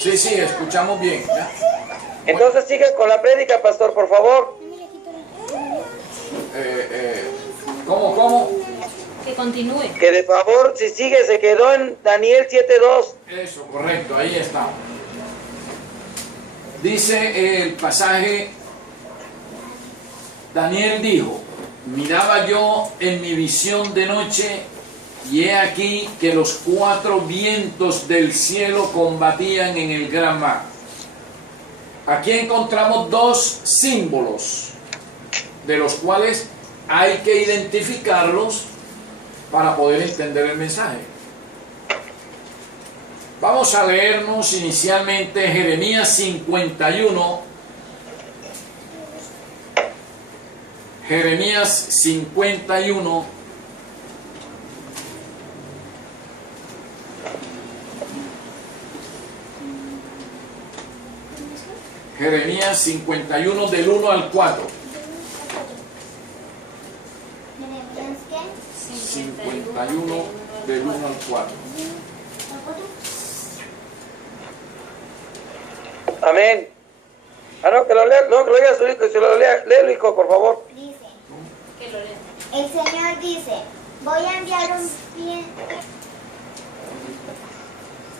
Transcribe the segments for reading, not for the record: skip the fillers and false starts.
Sí, sí, escuchamos bien. ¿Ya? Entonces sigue con la prédica, pastor, por favor. ¿Cómo? Que continúe. Que de favor, si sigue, se quedó en Daniel 7:2. Eso, correcto, ahí está. Dice el pasaje, Daniel dijo, miraba yo en mi visión de noche, y he aquí que los 4 vientos del cielo combatían en el gran mar. Aquí encontramos 2 símbolos, de los cuales hay que identificarlos para poder entender el mensaje. Vamos a leernos inicialmente Jeremías 51. Jeremías 51. Jeremías 51 del 1 al 4. ¿Jeremías qué? 51 del 1 al 4. Amén. No, que lo lea, no, que lo lea su hijo, y se lo lea, léelo, hijo, por favor. Dice, Que lo lea. el Señor dice, voy a enviar un viento.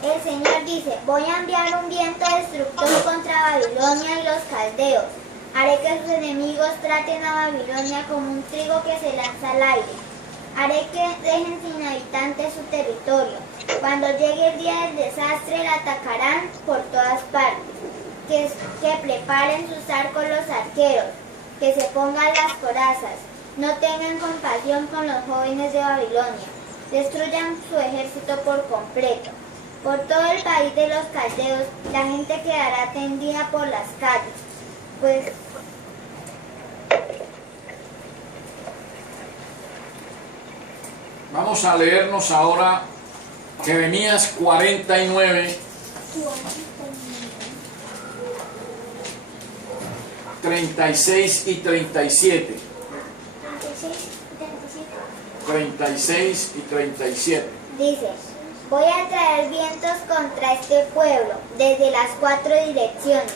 El Señor dice, voy a enviar un viento destructor contra Babilonia y los caldeos. Haré que sus enemigos traten a Babilonia como un trigo que se lanza al aire. Haré que dejen sin habitantes su territorio. Cuando llegue el día del desastre, la atacarán por todas partes. Que preparen sus arcos los arqueros, que se pongan las corazas. No tengan compasión con los jóvenes de Babilonia. Destruyan su ejército por completo. Por todo el país de los caldeos, la gente quedará tendida por las calles. Pues Vamos a leernos ahora Jeremías 49, 36 y 37. 36 y 37. dice, voy a traer vientos contra este pueblo desde las 4 direcciones,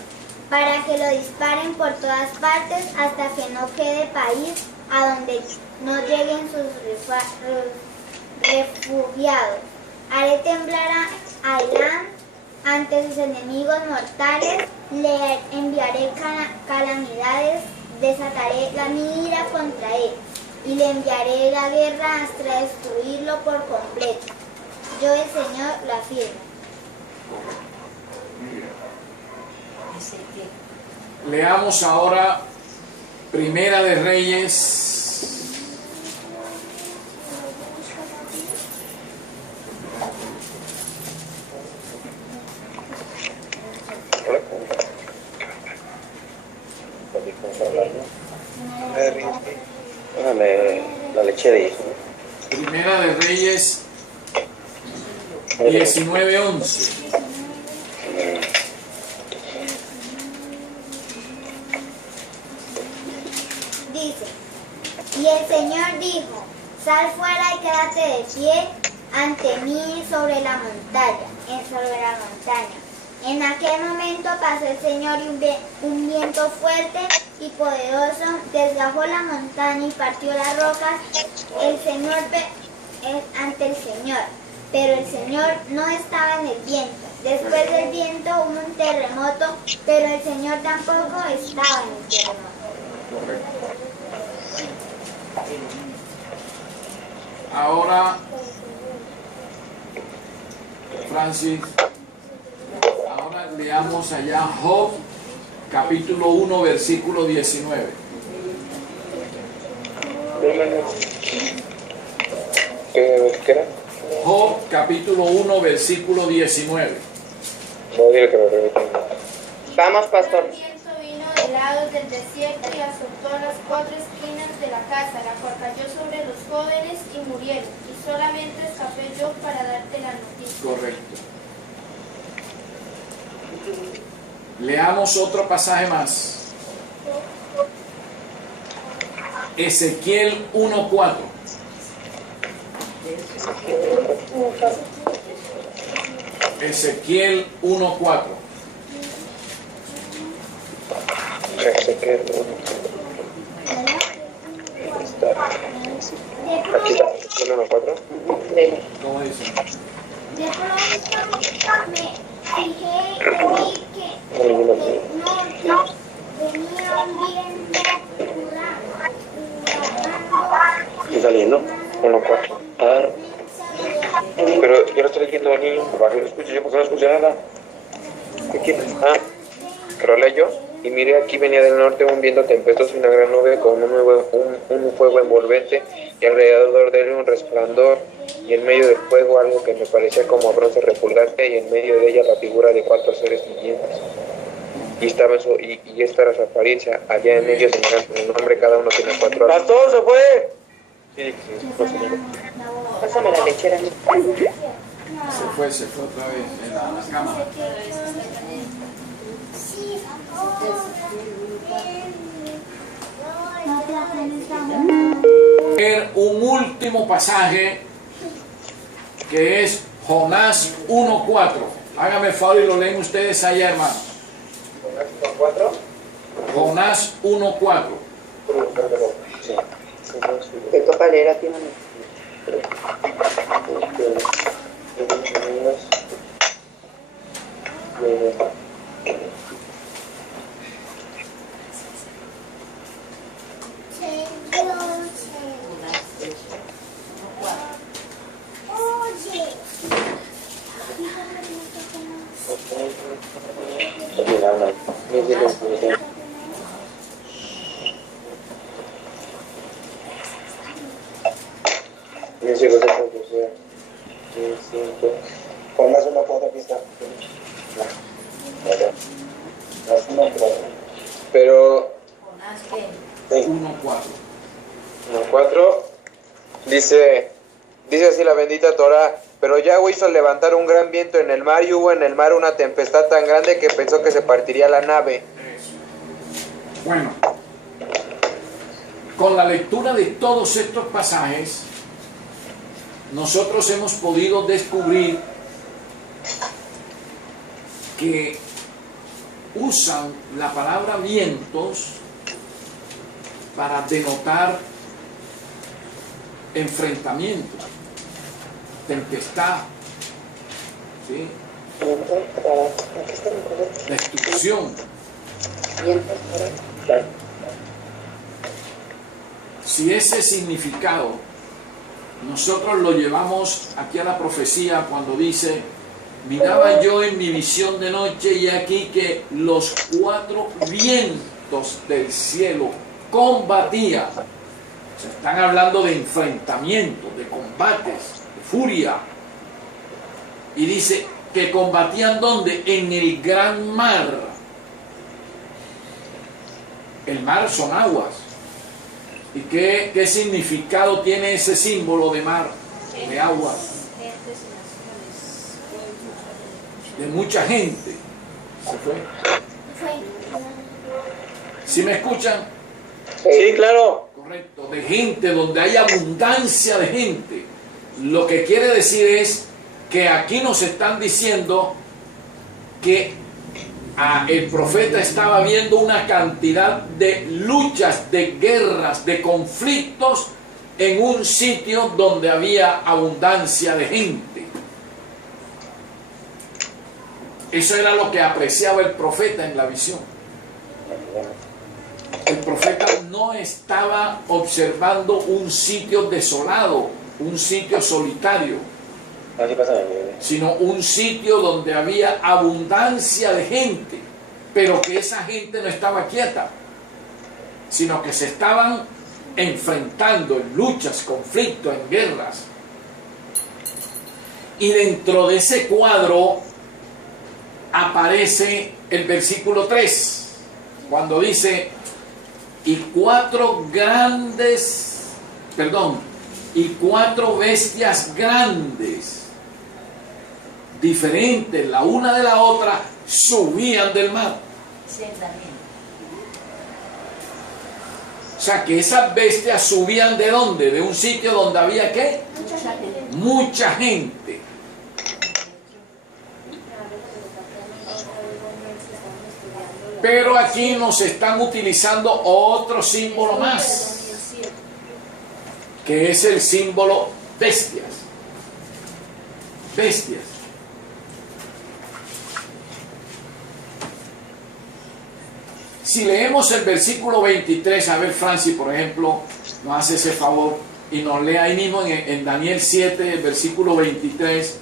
para que lo disparen por todas partes hasta que no quede país a donde no lleguen sus refugiados. Haré temblar a Elán ante sus enemigos mortales, le enviaré calamidades, desataré mi ira contra él y le enviaré la guerra hasta destruirlo por completo. Yo, el Señor, lo afirmo. Leamos ahora Primera de Reyes. La leche de hijo. Primera de Reyes 19:11. Dice, y el Señor dijo, sal fuera y quédate de pie ante mí sobre la montaña. En aquel momento pasó el Señor y un viento fuerte y poderoso desgajó la montaña y partió las rocas ante el Señor. Pero el Señor no estaba en el viento. Después del viento hubo un terremoto, pero el Señor tampoco estaba en el terremoto. Correcto. Ahora, Francis, ahora leamos allá Job, capítulo 1, versículo 19. ¿Qué era? Job, capítulo 1, versículo 19. No, dile que me repita. Vamos, pastor. El viento vino del lado del desierto y azotó las 4 esquinas de la casa, la cual cayó sobre los jóvenes y murieron. Y solamente escapé yo para darte la noticia. Correcto. Leamos otro pasaje más. Ezequiel 1:4. Ezequiel 1:4. Ezequiel 1:4. Aquí está, Ezequiel 1:4. ¿Cómo dice? De pronto me fijé y vi que del norte venía un viento Está saliendo 1:4. Pero yo lo estoy leyendo al niño, para que lo escuche, yo porque no escuché nada. ¿Qué quieres? Pero leo yo. Y mire, aquí venía del norte un viento tempestuoso y una gran nube con un fuego envolvente, y alrededor de él un resplandor, y en medio del fuego algo que me parecía como bronce refulgante, y en medio de ella la figura de 4 seres vivientes. Y esta era su apariencia. Había en ellos semejantes un hombre, cada uno tiene 4 alas. ¡Pastor, se fue! Sí, Pásame la lechera. Se fue otra vez en la cámara. Un último pasaje que es Jonás 1:4. Hágame el favor y lo leen ustedes allá, hermano. Jonás 1:4. Te toca leer a ti, mami. Pon más una foto, aquí está. Pero 1:4. 1:4 dice así la bendita Torah: pero Yahweh hizo levantar un gran viento en el mar, y hubo en el mar una tempestad tan grande que pensó que se partiría la nave. Bueno, con la lectura de todos estos pasajes, nosotros hemos podido descubrir que usan la palabra vientos para denotar enfrentamiento, tempestad, ¿sí? Destrucción. Si ese significado nosotros lo llevamos aquí a la profecía, cuando dice: miraba yo en mi visión de noche, y aquí que los 4 vientos del cielo combatían. Se están hablando de enfrentamientos, de combates, de furia. Y dice que combatían ¿dónde? En el gran mar. El mar son aguas. ¿Y qué significado tiene ese símbolo de mar, de agua? De mucha gente. ¿Se fue? ¿Sí me escuchan? Sí, claro. Correcto, de gente, donde hay abundancia de gente. Lo que quiere decir es que aquí nos están diciendo que el profeta estaba viendo una cantidad de luchas, de guerras, de conflictos en un sitio donde había abundancia de gente. Eso era lo que apreciaba el profeta en la visión. El profeta no estaba observando un sitio desolado, un sitio solitario, sino un sitio donde había abundancia de gente, pero que esa gente no estaba quieta, sino que se estaban enfrentando en luchas, conflictos, en guerras. Y dentro de ese cuadro aparece el versículo 3, cuando dice: y 4 bestias grandes, diferentes la una de la otra, subían del mar. O sea que esas bestias subían ¿de dónde? De un sitio donde había ¿qué? Mucha gente. Pero aquí nos están utilizando otro símbolo más, que es el símbolo bestias. Bestias. Si leemos el versículo 23, a ver, Francis, por ejemplo, nos hace ese favor y nos lee ahí mismo en Daniel 7, el versículo 23.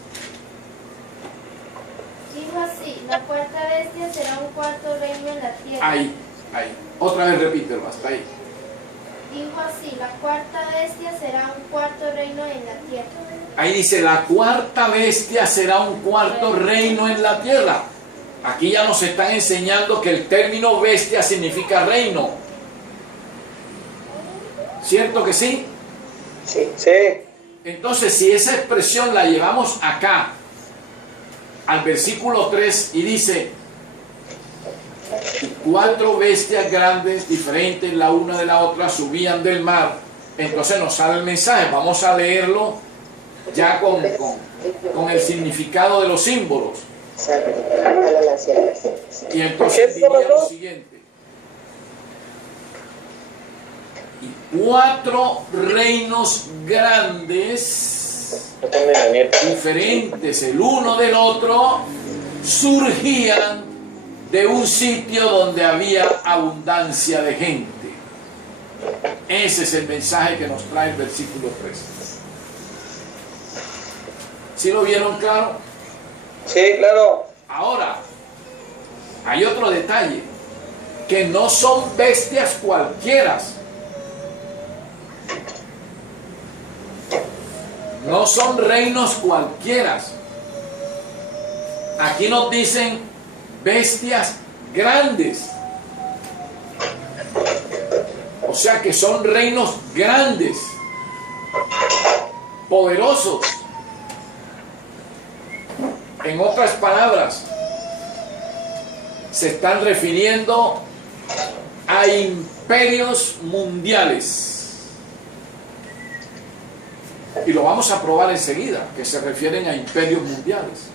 Dijo así, la cuarta bestia será un cuarto reino en la tierra. Ahí. Otra vez repítelo, hasta ahí. Dijo así, la cuarta bestia será un cuarto reino en la tierra. Ahí dice, la cuarta bestia será un cuarto reino en la tierra. Aquí ya nos están enseñando que el término bestia significa reino. ¿Cierto que sí? Sí. Entonces, si esa expresión la llevamos acá, al versículo 3, y dice, 4 bestias grandes, diferentes la una de la otra, subían del mar. Entonces nos sale el mensaje. Vamos a leerlo ya con el significado de los símbolos. Y entonces diría lo siguiente. Y 4 reinos grandes, diferentes el uno del otro, surgían de un sitio donde había abundancia de gente. Ese es el mensaje que nos trae el versículo 3. ¿Sí lo vieron claro? Sí, claro. Ahora, hay otro detalle, que no son bestias cualquiera. No son reinos cualquiera. Aquí nos dicen bestias grandes. O sea que son reinos grandes, poderosos. En otras palabras, se están refiriendo a imperios mundiales. Y lo vamos a probar enseguida, que se refieren a imperios mundiales.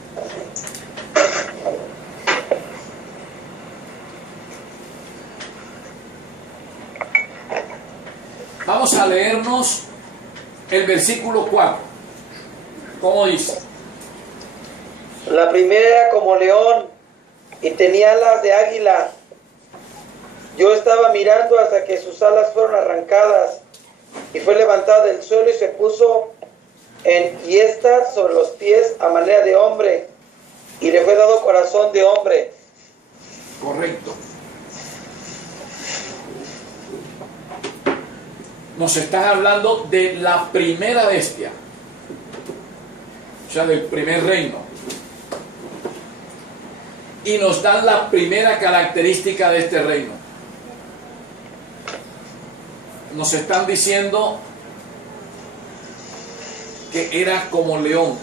Vamos a leernos el versículo 4. ¿Cómo dice? La primera era como león y tenía alas de águila. Yo estaba mirando hasta que sus alas fueron arrancadas y fue levantada del suelo y se puso en hiestas sobre los pies a manera de hombre y le fue dado corazón de hombre. Correcto. Nos están hablando de la primera bestia, o sea, del primer reino. Y nos dan la primera característica de este reino. Nos están diciendo que era como león.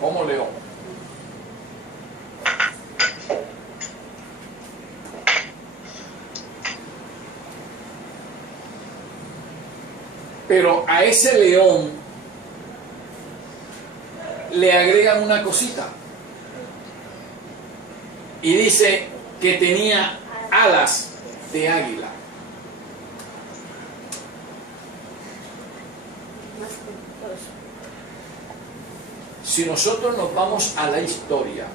Como león. Pero a ese león le agregan una cosita. Y dice que tenía alas de águila. Si nosotros nos vamos a la historia,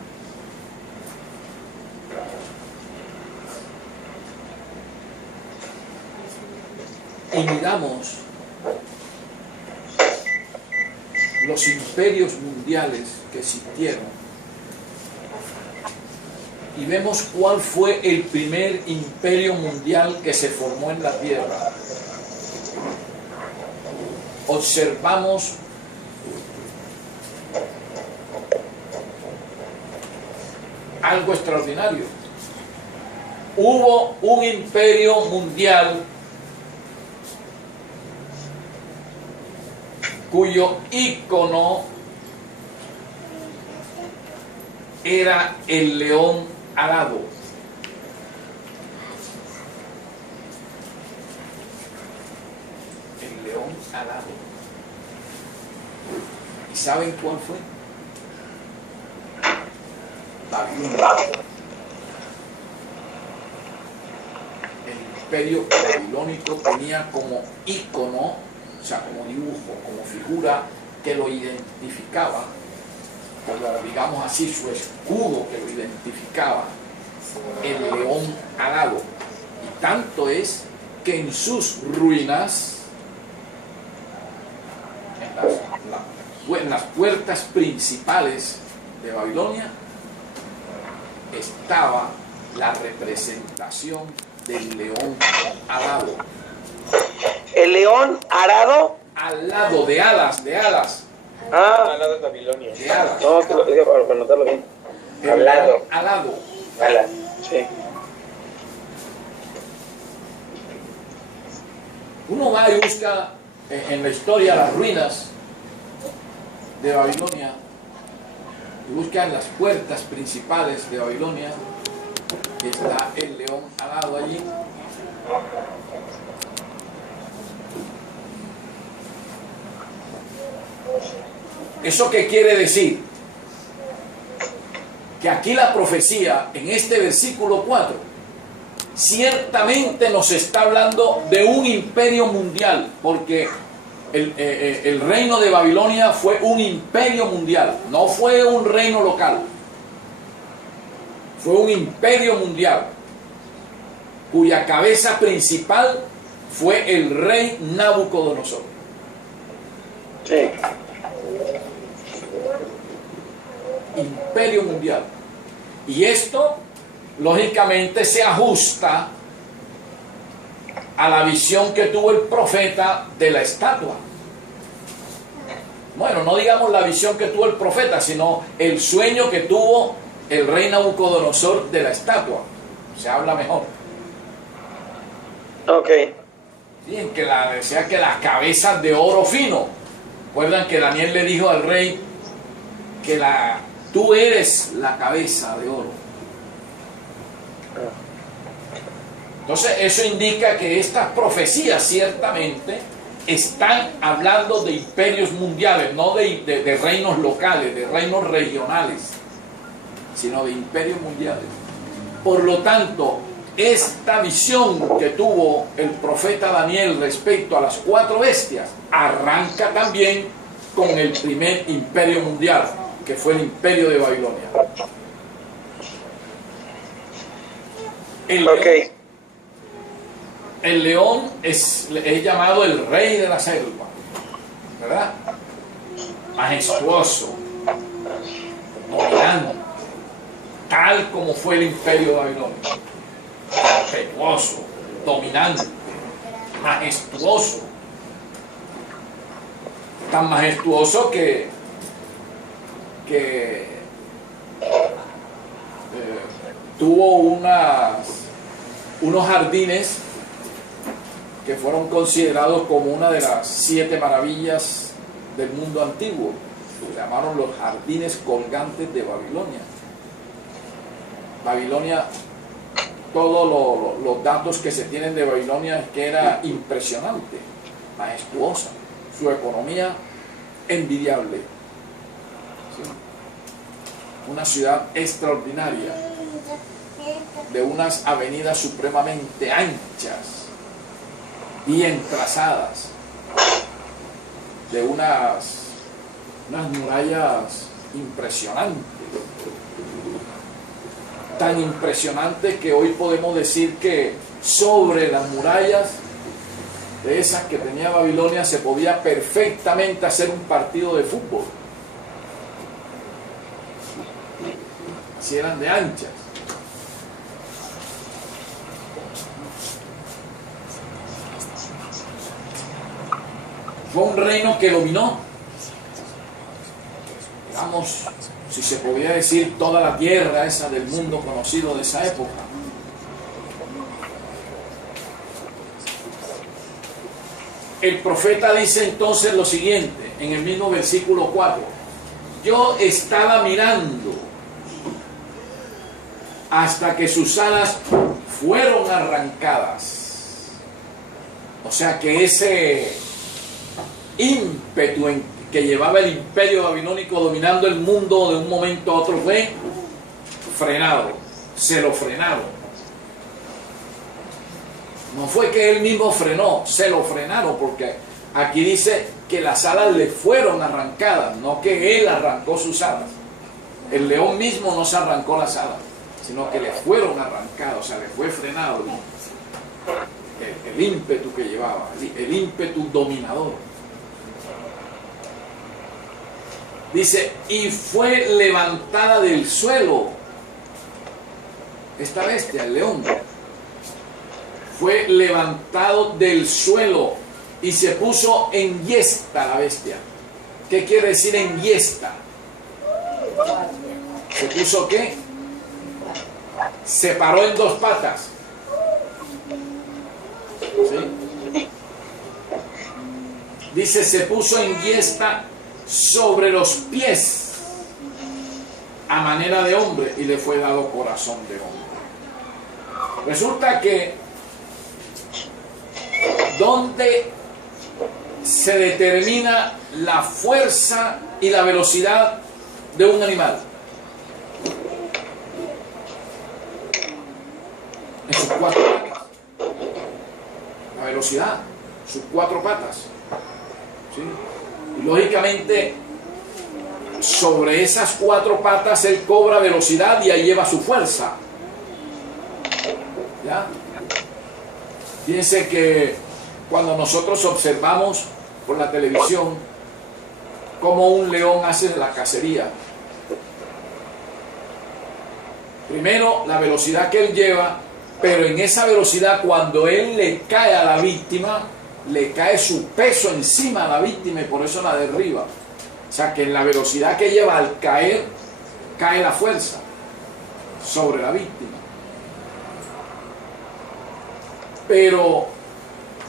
y miramos los imperios mundiales que existieron y vemos cuál fue el primer imperio mundial que se formó en la tierra, observamos algo extraordinario. Hubo un imperio mundial cuyo ícono era el león alado. El león alado. ¿Y saben cuál fue? Babilonia. El imperio babilónico tenía como ícono, o sea, como dibujo, como figura que lo identificaba, como digamos así, su escudo que lo identificaba, el león alado. Y tanto es que en sus ruinas, en las puertas principales de Babilonia, estaba la representación del león alado. ¿El león arado? Alado, de alas, de alas. Ah, Al lado de Babilonia. De alas. no, que lo diga para anotarlo bien. El Alado. león alado. Alas, sí. Uno va y busca en la historia las ruinas de Babilonia y busca en las puertas principales de Babilonia, que está el león alado allí. ¿Eso qué quiere decir? Que aquí la profecía, en este versículo 4, ciertamente nos está hablando de un imperio mundial, porque el reino de Babilonia fue un imperio mundial, no fue un reino local, fue un imperio mundial, cuya cabeza principal fue el rey Nabucodonosor. Sí. Imperio mundial. Y esto, lógicamente, se ajusta a la visión que tuvo el profeta de la estatua. Bueno, no digamos la visión que tuvo el profeta, sino el sueño que tuvo el rey Nabucodonosor de la estatua. Se habla mejor. Ok. Bien, que decía que las cabezas de oro fino. Recuerdan que Daniel le dijo al rey que tú eres la cabeza de oro. Entonces eso indica que estas profecías ciertamente están hablando de imperios mundiales, no de reinos locales, de reinos regionales, sino de imperios mundiales. Por lo tanto, esta visión que tuvo el profeta Daniel respecto a las 4 bestias arranca también con el primer imperio mundial, que fue el imperio de Babilonia. El león es llamado el rey de la selva, ¿verdad? Majestuoso, dominante, tal como fue el imperio de Babilonia. Impetuoso, dominante, majestuoso. Tan majestuoso que tuvo unos jardines que fueron considerados como una de las 7 maravillas del mundo antiguo. Se llamaron los jardines colgantes de Babilonia. Babilonia, todos los datos que se tienen de Babilonia es que era impresionante, majestuosa, su economía envidiable. ¿Sí? Una ciudad extraordinaria, de unas avenidas supremamente anchas, bien trazadas, de unas murallas impresionantes, tan impresionantes que hoy podemos decir que sobre las murallas de esas que tenía Babilonia se podía perfectamente hacer un partido de fútbol, si eran de anchas. Fue un reino que dominó, digamos, si se podía decir, toda la tierra esa del mundo conocido de esa época. El profeta dice entonces lo siguiente, en el mismo versículo 4. Yo estaba mirando hasta que sus alas fueron arrancadas. O sea que ese ímpetu que llevaba el imperio babilónico dominando el mundo de un momento a otro fue frenado, se lo frenaron. No fue que él mismo frenó, se lo frenaron, porque aquí dice que las alas le fueron arrancadas, no que él arrancó sus alas. El león mismo no se arrancó las alas, sino que le fueron arrancadas, o sea, le fue frenado el ímpetu que llevaba, el ímpetu dominador. Dice, y fue levantada del suelo esta bestia, el león. Fue levantado del suelo y se puso en yesta la bestia. ¿Qué quiere decir en yesta? ¿Se puso qué? Se paró en dos patas. ¿Sí? Dice, se puso en yesta sobre los pies a manera de hombre y le fue dado corazón de hombre. Resulta que donde se determina la fuerza y la velocidad de un animal, en sus cuatro patas. La velocidad, sus cuatro patas. ¿Sí? Y lógicamente, sobre esas cuatro patas él cobra velocidad y ahí lleva su fuerza. ¿Ya? Fíjense que cuando nosotros observamos por la televisión cómo un león hace la cacería, primero la velocidad que él lleva, pero en esa velocidad cuando él le cae a la víctima, le cae su peso encima a la víctima y por eso la derriba. O sea que en la velocidad que lleva al caer, cae la fuerza sobre la víctima. Pero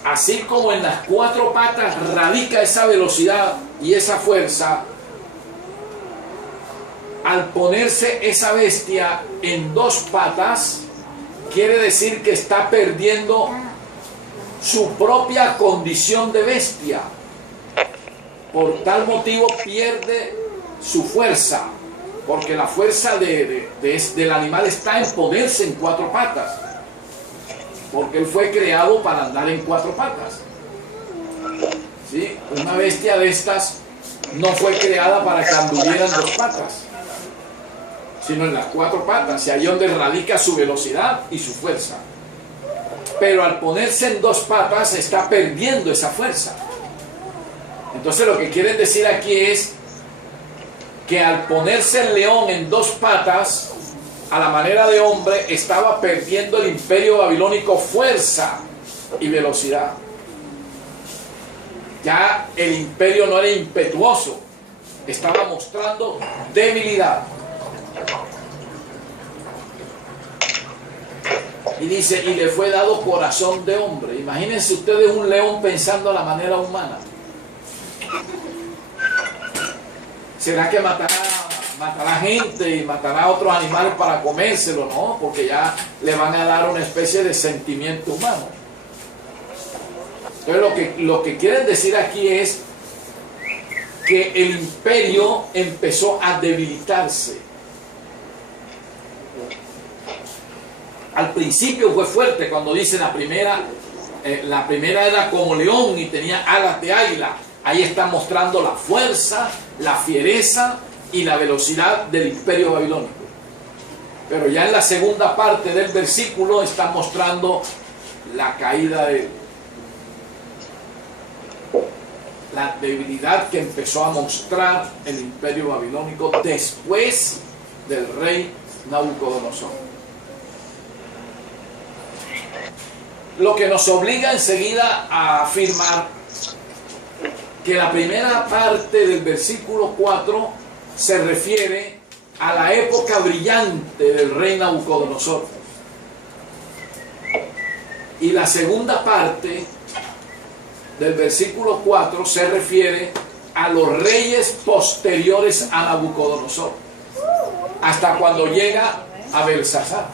así como en las cuatro patas radica esa velocidad y esa fuerza, al ponerse esa bestia en dos patas, quiere decir que está perdiendo su propia condición de bestia. Por tal motivo pierde su fuerza, porque la fuerza del animal está en ponerse en cuatro patas, porque él fue creado para andar en cuatro patas. ¿Sí? Una bestia de estas no fue creada para que anduviera en dos patas, sino en las cuatro patas, y ahí es donde radica su velocidad y su fuerza. Pero al ponerse en dos patas está perdiendo esa fuerza. Entonces lo que quieren decir aquí es que al ponerse el león en dos patas, a la manera de hombre, estaba perdiendo el imperio babilónico fuerza y velocidad. Ya el imperio no era impetuoso, estaba mostrando debilidad. Y dice, y le fue dado corazón de hombre. Imagínense ustedes un león pensando a la manera humana. ¿Será que matará gente y matará a otros animales para comérselo? No, porque ya le van a dar una especie de sentimiento humano. Entonces lo que quieren decir aquí es que el imperio empezó a debilitarse. Al principio fue fuerte, cuando dice la primera era como león y tenía alas de águila. Ahí está mostrando la fuerza, la fiereza y la velocidad del imperio babilónico. Pero ya en la segunda parte del versículo está mostrando la caída de la debilidad que empezó a mostrar el imperio babilónico después del rey Nabucodonosor. Lo que nos obliga enseguida a afirmar que la primera parte del versículo 4 se refiere a la época brillante del rey Nabucodonosor. Y la segunda parte del versículo 4 se refiere a los reyes posteriores a Nabucodonosor, hasta cuando llega a Belsasar.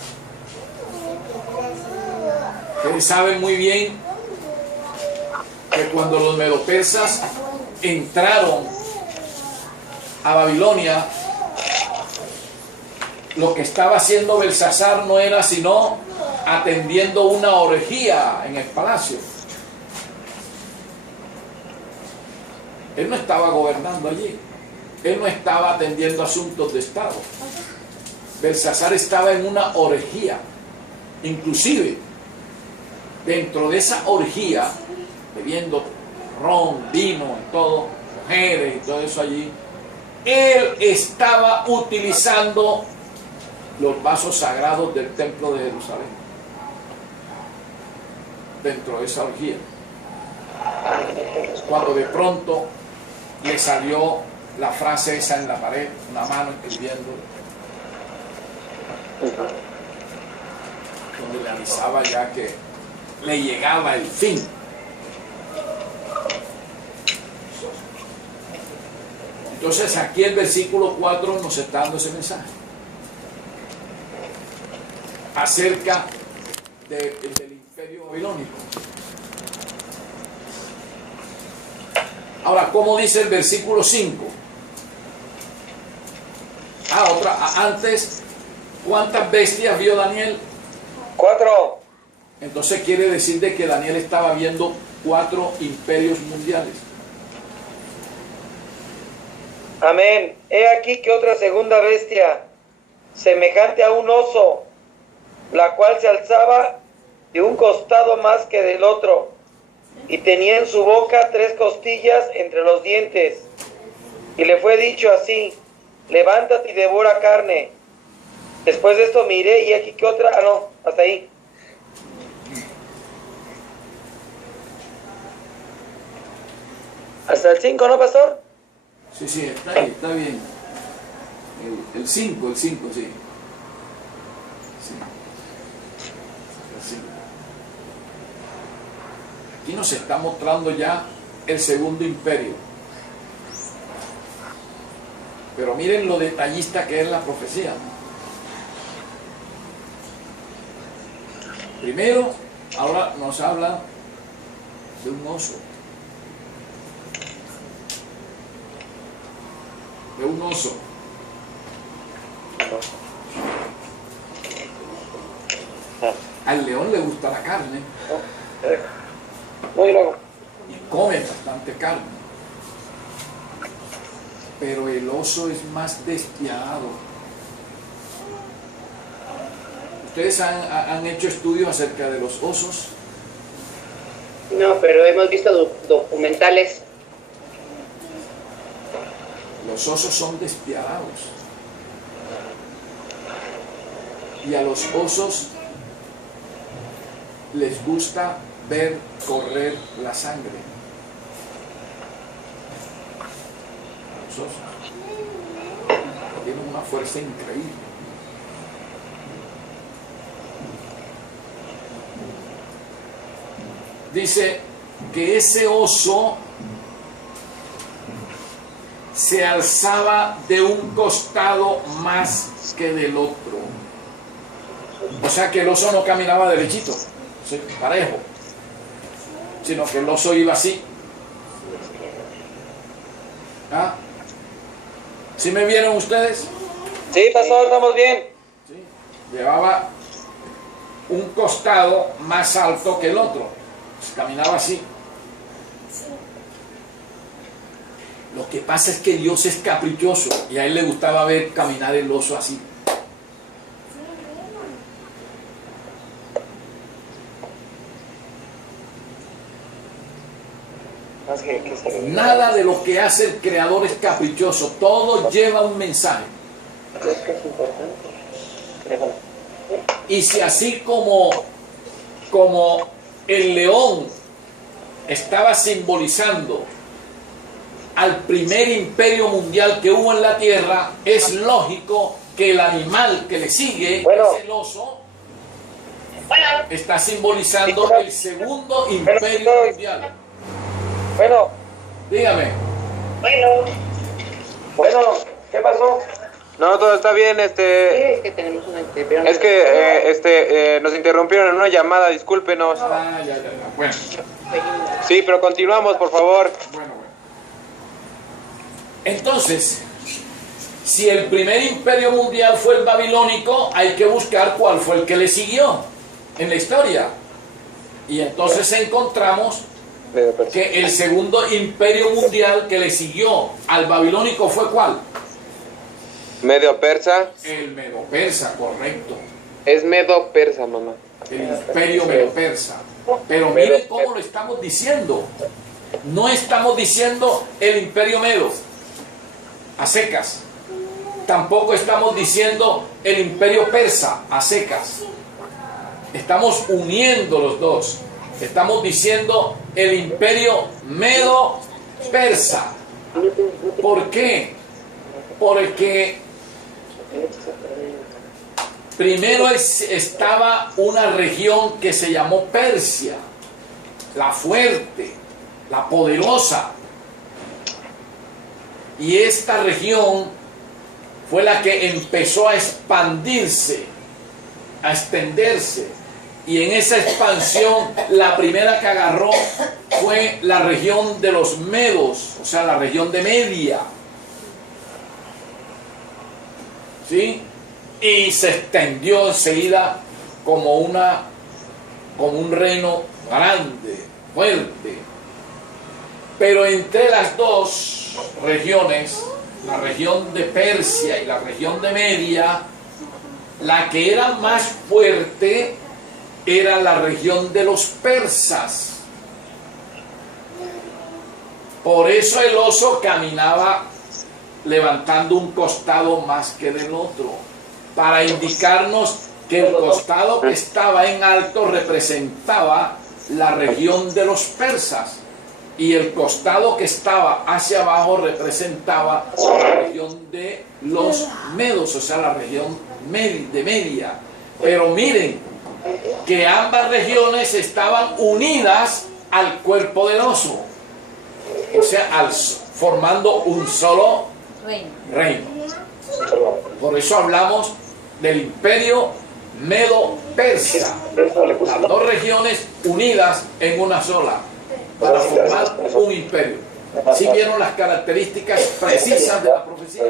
Ustedes saben muy bien que cuando los medopersas entraron a Babilonia, lo que estaba haciendo Belsasar no era sino atendiendo una orgía en el palacio. Él no estaba gobernando allí. Él no estaba atendiendo asuntos de Estado. Belsasar estaba en una orgía. Inclusive, dentro de esa orgía, bebiendo ron, vino y todo, mujeres y todo eso allí, él estaba utilizando los vasos sagrados del templo de Jerusalén. Dentro de esa orgía. Cuando de pronto le salió la frase esa en la pared, una mano escribiendo, donde le avisaba ya que le llegaba el fin. Entonces aquí el versículo 4 nos está dando ese mensaje acerca del imperio babilónico. Ahora, ¿cómo dice el versículo 5? Antes, ¿cuántas bestias vio Daniel? 4. Entonces quiere decir de que Daniel estaba viendo 4 imperios mundiales. Amén. He aquí que otra segunda bestia, semejante a un oso, la cual se alzaba de un costado más que del otro, y tenía en su boca 3 costillas entre los dientes. Y le fue dicho así: levántate y devora carne. Después de esto miré y aquí que otra... hasta ahí. Hasta el 5, ¿no, pastor? Sí, está ahí, está bien. El 5, sí. Sí. El 5. Aquí nos está mostrando ya el segundo imperio. Pero miren lo detallista que es la profecía. Primero, ahora nos habla de un oso. De un oso. Al león le gusta la carne. Y come bastante carne. Pero el oso es más despiadado. ¿Ustedes han hecho estudios acerca de los osos? No, pero hemos visto documentales. Los osos son despiadados. Y a los osos les gusta ver correr la sangre. Los osos tienen una fuerza increíble. Dice que ese oso se alzaba de un costado más que del otro. O sea que el oso no caminaba derechito, parejo, sino que el oso iba así. ¿Ah? ¿Sí me vieron ustedes? Sí, pastor, estamos bien. ¿Sí? Llevaba un costado más alto que el otro. Caminaba así. Lo que pasa es que Dios es caprichoso y a él le gustaba ver caminar el oso así. Nada de lo que hace el Creador es caprichoso, todo lleva un mensaje. Y si así como el león estaba simbolizando al primer imperio mundial que hubo en la tierra, es lógico que el animal que le sigue, que es el oso, está simbolizando el segundo imperio mundial. Bueno, Dígame. bueno, ¿qué pasó? No, todo está bien, Sí, es que tenemos una intervención. es que nos interrumpieron en una llamada, discúlpenos. Ya. Bueno. Sí, pero continuamos, por favor. Entonces, Si el primer imperio mundial fue el babilónico, hay que buscar cuál fue el que le siguió en la historia. Y entonces encontramos que el segundo imperio mundial que le siguió al babilónico fue ¿cuál? Medio persa. El medo-persa, correcto. Es medo persa, mamá. El imperio medo-persa. Pero miren cómo lo estamos diciendo. No estamos diciendo el imperio medo a secas. Tampoco estamos diciendo el imperio persa a secas. Estamos uniendo los dos. Estamos diciendo el imperio medo-persa. ¿Por qué? Porque primero estaba una región que se llamó Persia, la fuerte, la poderosa. Y esta región fue la que empezó a expandirse, a extenderse. Y en esa expansión, la primera que agarró fue la región de los medos, o sea, la región de Media. ¿Sí? Y se extendió enseguida como un reino grande, fuerte. Pero entre las dos regiones, la región de Persia y la región de Media, la que era más fuerte era la región de los persas. Por eso el oso caminaba levantando un costado más que del otro, para indicarnos que el costado que estaba en alto representaba la región de los persas y el costado que estaba hacia abajo representaba la región de los medos, o sea, la región de Media. Pero miren que ambas regiones estaban unidas al cuerpo del oso, o sea, formando un solo reino. Por eso hablamos del imperio medo-persa, las dos regiones unidas en una sola para formar un imperio. ¿Sí vieron las características precisas de la profecía?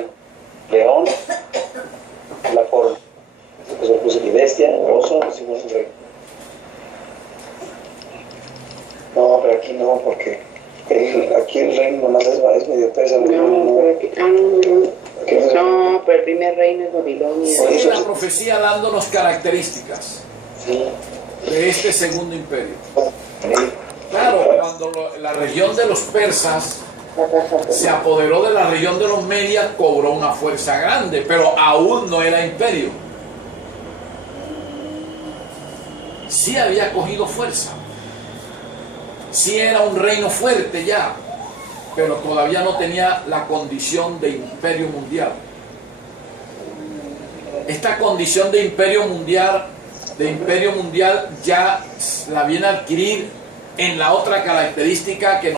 León, la forma. Entonces puse mi bestia, oso, hicimos un rey. No, pero aquí no, porque aquí el reino nomás es medio persa. No, pero aquí, no, pero el primer reino es Babilonia. Es la profecía dándonos características de este segundo imperio. Claro, cuando la región de los persas se apoderó de la región de los medias, cobró una fuerza grande, pero aún no era imperio. Sí había cogido fuerza. Sí era un reino fuerte ya, pero todavía no tenía la condición de imperio mundial. Esta condición de imperio mundial ya la viene a adquirir en la otra característica que